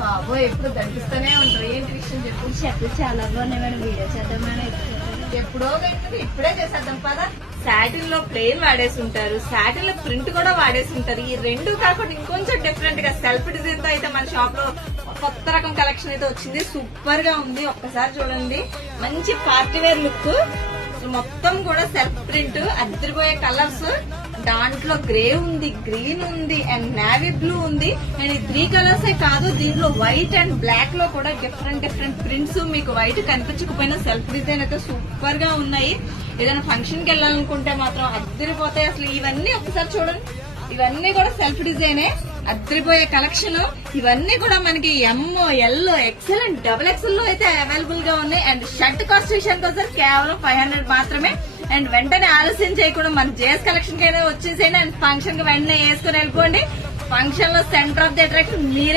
బాబో ఎప్పుడు కనిపిస్తూనే ఉంటారు. ఏంటి విషయం చెప్పు. షర్ట్లు చాలా బాగున్నాయి మేడం, వీడియో చేద్దాం మేడం. ఎప్పుడో వెంటనే ఇప్పుడే చేసేద్దాం పదా. సాటిన్ లో ప్లెయిన్ వాడేసి ఉంటారు, సాటిన్ లో ప్రింట్ కూడా వాడేసి ఉంటారు. ఈ రెండు కాకుండా ఇంకొంచెం డిఫరెంట్ గా సెల్ఫ్ డిజైన్ తో అయితే మన షాప్ లో కొత్త రకం కలెక్షన్ అయితే వచ్చింది. సూపర్ గా ఉంది, ఒక్కసారి చూడండి. మంచి పార్టీ వేర్ లుక్, మొత్తం కూడా సెల్ఫ్ ప్రింట్, అద్దరిపోయే కలర్స్. దాంట్లో గ్రే ఉంది, గ్రీన్ ఉంది అండ్ నేవీ బ్లూ ఉంది. అండ్ ఈ 3 కలర్స్ కాదు, దీంట్లో వైట్ అండ్ బ్లాక్ లో కూడా డిఫరెంట్ డిఫరెంట్ ప్రింట్స్. మీకు వైట్ కనిపించకపోయినా సెల్ఫ్ డిజైన్ అయితే సూపర్ గా ఉన్నాయి. ఏదైనా ఫంక్షన్ కి వెళ్ళాలనుకుంటే మాత్రం అద్దరిపోతాయి. అసలు ఇవన్నీ ఒకసారి చూడండి, ఇవన్నీ కూడా సెల్ఫ్ డిజైనే, అద్దరిపోయే కలెక్షన్. ఇవన్నీ కూడా మనకి M, L, XL and double XL లో అయితే అవైలబుల్ గా ఉన్నాయి. అండ్ షర్ట్ కాస్ట్ విషయానికి వస్తే కేవలం 500 మాత్రమే. అండ్ వెంటనే ఆలస్యం చేయకుండా మన జేఎస్ కలెక్షన్ కి అయితే వచ్చేసేయండి. అండ్ ఫంక్షన్ కి వెంటనే వేసుకుని వెళ్ళిపోండి. ఫంక్షన్ లో సెంటర్ ఆఫ్ ది అట్రాక్షన్ మీరే.